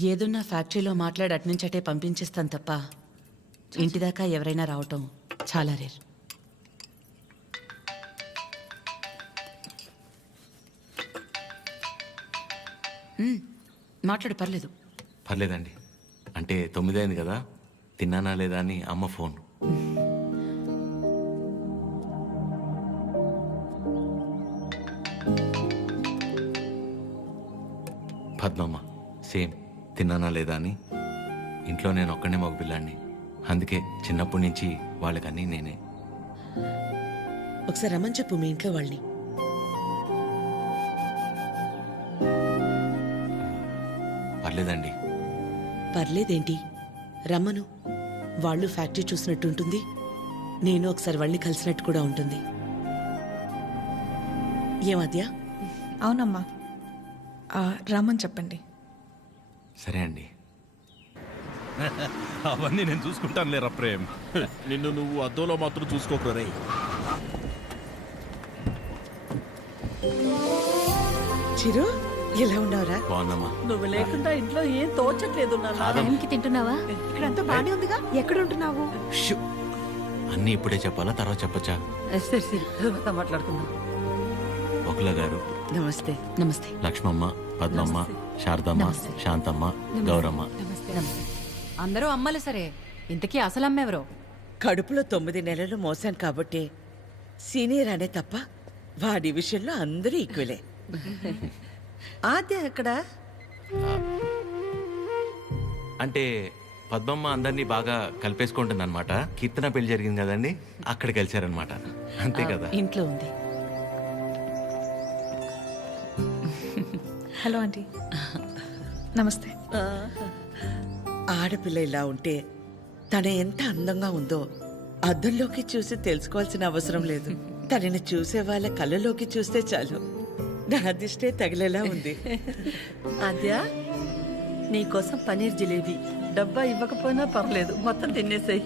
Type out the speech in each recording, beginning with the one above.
ఏదున్నా ఫ్యాక్టరీలో మాట్లాడి అట్నుంచటే పంపించేస్తాను తప్ప ఇంటిదాకా ఎవరైనా రావటం చాలా రేర్. మాట్లాడు పర్లేదు. పర్లేదండి. అంటే తొమ్మిదైంది కదా తిన్నానా లేదా అని అమ్మ ఫోన్. పద్మమ్మ సేమ్. తిన్నానా లేదా అని? ఇంట్లో నేను ఒక్కనే మగ పిల్లాడిని అందుకే చిన్నప్పటి నుంచి వాళ్ళకన్నీ నేనే. ఒకసారి రమ్మని చెప్పు మీ ఇంట్లో వాళ్ళని. పర్లేదండి. పర్లేదేంటి? రమ్మను. వాళ్ళు ఫ్యాక్టరీ చూసినట్టు ఉంటుంది. నేను ఒకసారి వాళ్ళని కలిసినట్టు కూడా ఉంటుంది. ఏమద్యా అవునమ్మా. ఆ, రమ్మని చెప్పండి. సరే అండి. అవన్నీ నేను చూసుకుంటాను లేరా ప్రేమ్. నిన్ను నువ్వు అద్దంలో మాత్రం చూసుకోకరా రే. చిరు ఎలా ఉన్నావురా? బాగున్నామా? నువ్వు లేకుండా ఇంట్లో ఏం తోచట్లేదు టైంకి తింటున్నావా? ఇక్కడంతా బానే ఉందిగా. ఎక్కడ ఉంటున్నావు షూ. అన్నీ ఇప్పుడే చెప్పాలా తర్వాత చెప్పచ్చా? సరే సరే తర్వాత మాట్లాడుకుందాం. ఒకల గారు నమస్తే. నమస్తే. లక్ష్మమ్మ పద్మమ్మ శారదమ్మ శాంతమ్మ గౌరమ్మ. అందరూ అమ్మలు సరే. ఇంతకీ అసలు అమ్మెవరో? కడుపులో తొమ్మిది నెలలు మోసాను కాబట్టి సీనియర్ అనే తప్ప వాడి విషయంలో అందరూ ఈక్వలే. ఆద్య ఎక్కడ? అంటే పద్మమ్మ అందరినీ బాగా కలిపేసుకుంటుంది అనమాట కీర్తన పెళ్ళి జరిగింది కదండి అక్కడ కలిశారనమాట అంతే కదా? ఇంట్లో ఉంది. Hello aunty. నమస్తే. ఆడపిల్ల ఇలా ఉంటే తన ఎంత అందంగా ఉందో అద్దంలోకి చూసి తెలుసుకోవాల్సిన అవసరం లేదు. తనని చూసే వాళ్ళ కళ్ళలోకి చూస్తే చాలు. నా దిష్టే తగిలేలా ఉంది. ఆద్య నీకోసం పనీర్ జిలేబీ. డబ్బా ఇవ్వకపోయినా పర్లేదు. మొత్తం తినేసాయి.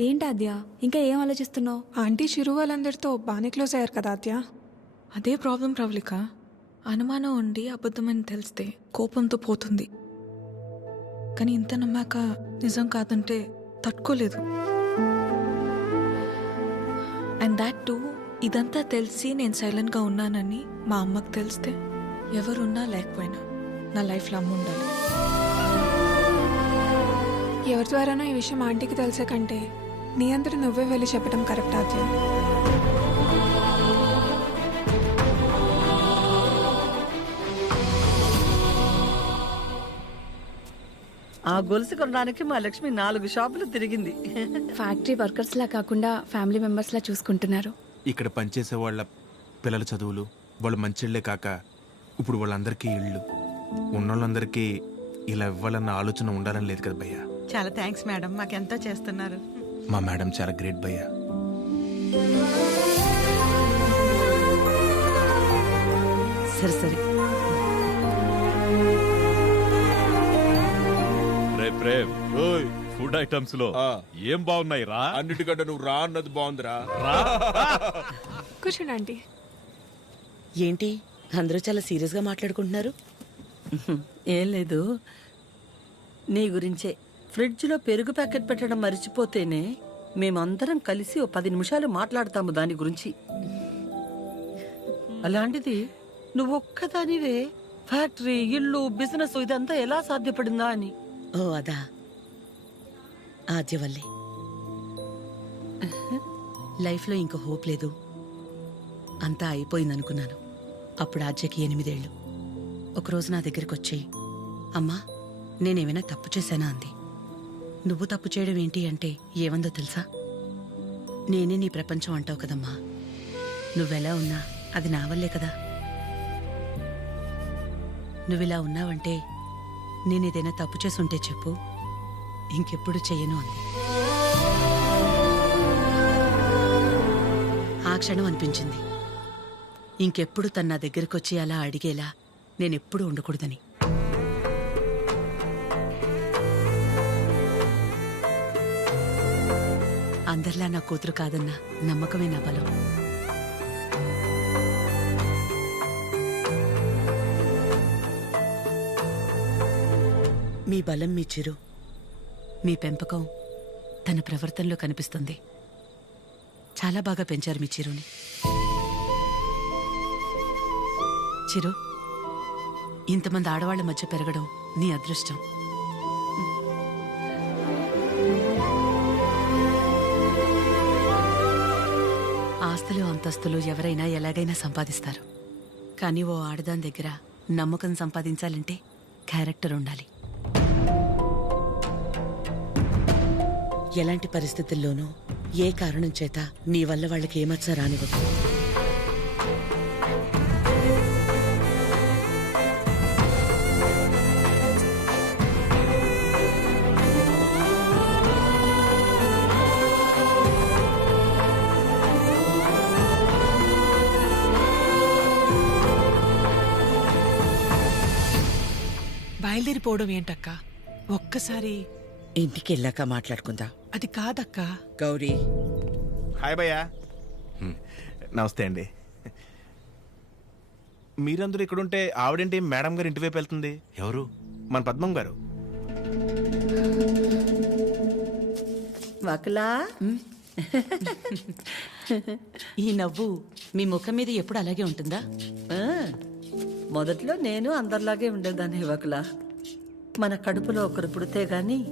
ఏంటి ఆద్య? ఇంకా ఏం ఆలోచిస్తున్నావు? ఆంటీ చిరు వాళ్ళందరితో బాగానే క్లోజ్ అయ్యారు కదా ఆద్య? అదే ప్రాబ్లం ప్రవళిక. అనుమానం ఉండి అబద్ధమని తెలిస్తే కోపంతో పోతుంది. కానీ ఇంత నమ్మాక నిజం కాదంటే తట్టుకోలేదు. అండ్ దాట్ టు ఇదంతా తెలిసి నేను సైలెంట్గా ఉన్నానని మా అమ్మకు తెలిస్తే ఎవరున్నా లేకపోయినా నా లైఫ్లో అమ్మ ఉండాలి. ఎవరి ద్వారానో ఈ విషయం ఆంటీకి తెలిసే కంటే నీ అందరూ నువ్వే వెళ్ళి చెప్పడం కరెక్ట్ ఆద్య ఆ గొలుసు కొనడానికి మా లక్ష్మి నాలుగు షాపులు తిరిగింది. ఫ్యాక్టరీ వర్కర్స్ లా కాకుండా ఫ్యామిలీ మెంబర్స్ లా చూసుకుంటున్నారు. ఇక్కడ పనిచేసే వాళ్ళ పిల్లల చదువులు వాళ్ళు మంచిళ్ళే కాక ఇప్పుడు వాళ్ళందరికీ ఇళ్ళు. ఉన్నోళ్ళందరికీ ఇలా ఇవ్వాలన్న ఆలోచన ఉండాలని లేదు కదా భయ్యా? చాలా థ్యాంక్స్ మేడం మాకెంతో చేస్తున్నారు. మా మేడం చాలా గ్రేట్ భయ్యా. సరే సరే. రే ప్రేమ్ ఓయ్. ఫుడ్ ఐటమ్స్లో ఆ. ఏం బాగున్నాయి రా? అన్నిటికంటే నువ్వు రా అన్నది బాగుందిరా. కూర్చోండి ఆంటీ. ఏంటి? అందరూ చాలా సీరియస్గా మాట్లాడుకుంటున్నారు. ఏం లేదు. నీ గురించే. ఫ్రిడ్జ్లో పెరుగు ప్యాకెట్ పెట్టడం మర్చిపోతేనే మేమందరం కలిసి ఓ పది నిమిషాలు మాట్లాడతాము దాని గురించి. అలాంటిది నువ్వు ఒక్కదానివే. ఫ్యాక్టరీ ఇల్లు బిజినెస్ ఇదంతా ఎలా సాధ్యపడిందా అని. ఓ అదా. ఆద్యవల్లే. లైఫ్లో ఇంక హోప్ లేదు. అంతా అయిపోయిందనుకున్నాను. అప్పుడు ఆద్యకి ఎనిమిదేళ్ళు. ఒకరోజు నా దగ్గరికి వచ్చి అమ్మా నేనేమైనా తప్పు చేశానా అంది. నువ్వు తప్పు చేయడం ఏంటి అంటే ఏమందో తెలుసా? నేనే నీ ప్రపంచం అంటావు కదమ్మా. నువ్వెలా ఉన్నా అది నా వల్లే కదా. నువ్విలా ఉన్నావంటే నేనేదైనా తప్పు చేసుంటే చెప్పు. ఇంకెప్పుడు చెయ్యను అంది. ఆ క్షణం అనిపించింది. ఇంకెప్పుడు తన నా దగ్గరకొచ్చి అలా అడిగేలా నేనెప్పుడు ఉండకూడదని. అందరిలా నా కూతురు కాదన్న నమ్మకమే నా బలం. మీ బలం మీ చిరు మీ పెంపకం తన ప్రవర్తనలో కనిపిస్తుంది. చాలా బాగా పెంచారు మీ చిరుని. చిరు ఇంతమంది ఆడవాళ్ళ మధ్య పెరగడం నీ అదృష్టం. ఆస్తులు అంతస్తులు ఎవరైనా ఎలాగైనా సంపాదిస్తారు. కానీ ఓ ఆడదాని దగ్గర నమ్మకం సంపాదించాలంటే క్యారెక్టర్ ఉండాలి. ఎలాంటి పరిస్థితుల్లోనూ ఏ కారణం చేత నీ వల్ల వాళ్ళకి ఏమచ్చా రానివ్వదు బయలుదేరిపోవడం ఏంటక్క? ఒక్కసారి ఇంటికి వెళ్ళాక మాట్లాడుకుందాం? అది కాదక్క. గౌరీ. హాయ్ భయ్యా. నమస్తే అండి. మీరందరూ ఇక్కడుంటే ఆవిడేంటి మేడం గారు ఇంటి వైపు వెళ్తుంది? ఎవరు? మన పద్మం గారు. వకలా? ఈ నవ్వు మీ ముఖం మీద ఎప్పుడు అలాగే ఉంటుందా? మొదట్లో నేను అందరిలాగే ఉండేదాన్ని వకలా. మన కడుపులో ఒకరు పుడితే గాని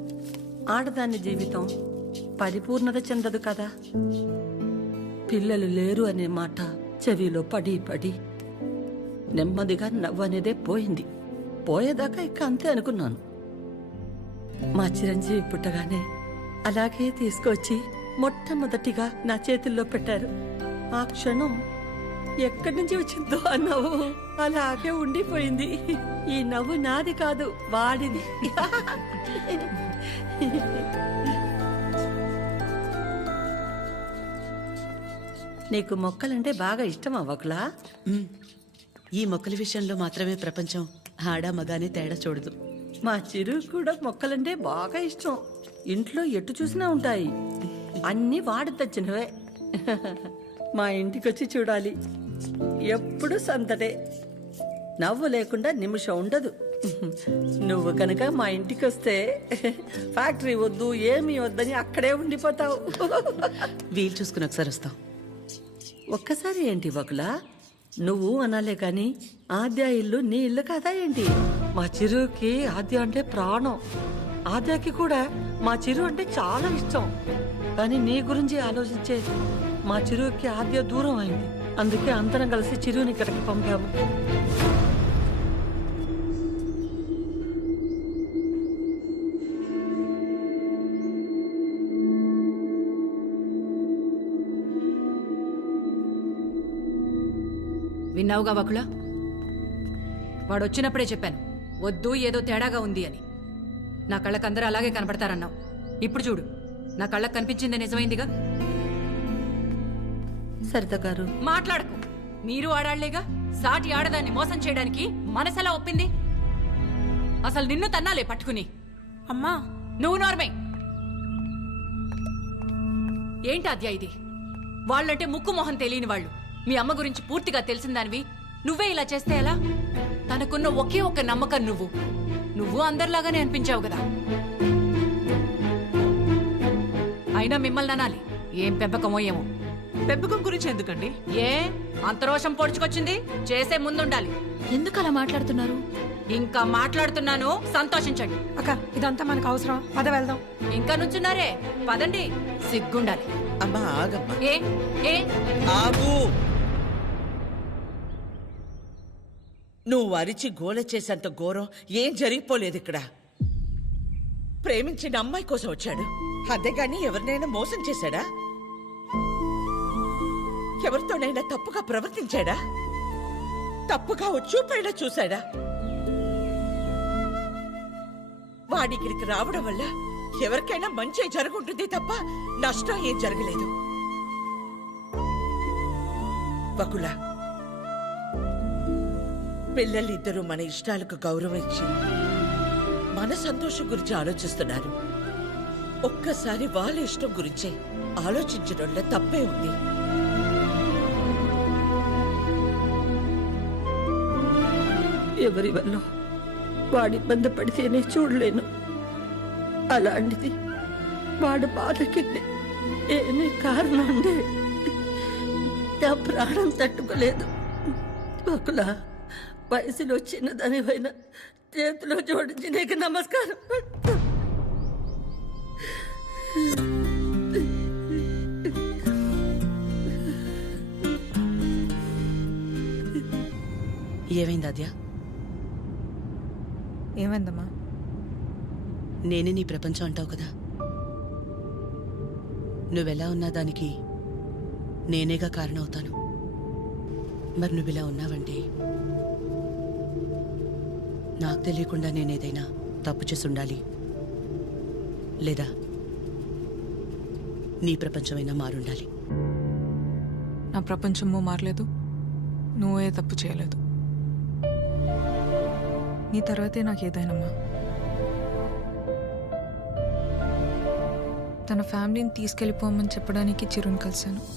ఆడదాని జీవితం పరిపూర్ణత చెందదు కదా. పిల్లలు లేరు అనే మాట చెవిలో పడి పడి నెమ్మదిగా నవ్వు అనేదే పోయింది. పోయేదాకా ఇక అంతే అనుకున్నాను. మా చిరంజీవి పుట్టగానే అలాగే తీసుకొచ్చి మొట్టమొదటిగా నా చేతుల్లో పెట్టారు. ఆ క్షణం ఎక్కడి నుంచి వచ్చిందో ఆ నవ్వు అలాగే ఉండిపోయింది. ఈ నవ్వు నాది కాదు వాడిది. నీకు మొక్కలంటే బాగా ఇష్టమా ఒకలా మ్. ఈ మొక్కల విషయంలో మాత్రమే ప్రపంచం ఆడా మగానే తేడా చూడదు. మా చిరు కూడా మొక్కలంటే బాగా ఇష్టం. ఇంట్లో ఎటు చూసినా ఉంటాయి. అన్నీ వాడి తెచ్చినవే. మా ఇంటికి వచ్చి చూడాలి. ఎప్పుడు సందడే నవ్వు లేకుండా నిమిషం ఉండదు. నువ్వు కనుక మా ఇంటికి వస్తే ఫ్యాక్టరీ వద్దు ఏమీ వద్దని అక్కడే ఉండిపోతావు. వీలు చూసుకుని ఒకసారి వస్తాం. ఒక్కసారి ఏంటి వకులా? నువ్వు అనాలే కాని ఆద్య ఇల్లు నీ ఇల్లు కదా ఏంటి? మా చిరుకి ఆద్య అంటే ప్రాణం. ఆద్యకి కూడా మా చిరు అంటే చాలా ఇష్టం. కానీ నీ గురించి ఆలోచించే మా చిరుకి ఆద్య దూరం అయింది. అందుకే అందరం కలిసి చిరుని ఇక్కడికి పంపాము. విన్నావుగా వకుళ వాడు వచ్చినప్పుడే చెప్పాను వద్దు ఏదో తేడాగా ఉంది అని. నా కళ్ళకు అందరూ అలాగే కనపడతారన్నావు. ఇప్పుడు చూడు నా కళ్ళకు కనిపించింది నిజమైందిగా? సరిత గారు. మాట్లాడకు. మీరు ఆడాళ్ళేగా? సాటి ఆడదాన్ని మోసం చేయడానికి మనసెలా ఒప్పింది? అసలు నిన్ను తన్నాలే పట్టుకుని. అమ్మా. నువ్వు నార్మే. ఏంటి అద్యా ఇది? వాళ్ళంటే ముక్కు మొహం తెలియని వాళ్ళు. మీ అమ్మ గురించి పూర్తిగా తెలిసిందానివి నువ్వే ఇలా చేస్తే ఎలా? తనకున్న ఒకే ఒక్క నమ్మకం నువ్వు. నువ్వు అందరిలాగానే అనిపించావు కదా. అయినా మిమ్మల్ని అనాలి. ఏం పెంపకమో ఏమో. పెంపకం గురించి ఎందుకండి? ఏ? అంత రోషం పొడుచుకొచ్చింది? చేసే ముందుండాలి. ఎందుకు అలా మాట్లాడుతున్నారు? ఇంకా మాట్లాడుతున్నాను సంతోషించండి. అక్క ఇదంతా మనకు అవసరం. పద వెళ్దాం. ఇంకా నుంచున్నారే. పదండి. సిగ్గుండాలి. అమ్మా ఆగమ్మా. ఏ? ఏ? ఆగు. నువ్వు అరిచి గోల చేసేంత ఘోరం ఏం జరిగిపోలేదు ఇక్కడ? ప్రేమించిన అమ్మాయి కోసం వచ్చాడు. అంతేగాని ఎవరినైనా మోసం చేశాడా? ఎవరితోనైనా తప్పుగా ప్రవర్తించాడా? తప్పుగా చూపైనా చూశాడా? వాడికిడికి రావడం వల్ల ఎవరికైనా మంచి జరుగుంటుంది తప్ప నష్టం ఏం జరగలేదు. బకులా పిల్లలిద్దరూ మన ఇష్టాలకు గౌరవం ఇచ్చి మన సంతోషం గురించి ఆలోచిస్తున్నారు. ఒక్కసారి వాళ్ళ ఇష్టం గురించే ఆలోచించడంలో తప్పే ఉంది. ఎవరి వల్ల వాడి ఇబ్బంది పడితేనే చూడలేను. అలాంటిది వాడు బాధకి ఏమీ కారణం ఉండే నా ప్రాణం తట్టుకోలేదు. ఒకల వయసులో చిన్నదానివైన చేతిలో జోడించి నీకు నమస్కారం. ఏమైంది అద్యా ఏమైందమ్మా? నేనే నీ ప్రపంచం అంటావు కదా. నువ్వెలా ఉన్నా దానికి నేనేగా కారణమవుతాను. మరి నువ్విలా ఉన్నావంటే? నాకు తెలియకుండా నేనేదైనా తప్పు చేసి ఉండాలి లేదా నీ ప్రపంచమైనా మారుండాలి. నా ప్రపంచము మారలేదు. నువ్వే తప్పు చేయలేదు. నీ తర్వాతే నాకు ఏదైనామా తన ఫ్యామిలీని తీసుకెళ్ళిపోమని చెప్పడానికి చిరుని కలిశాను.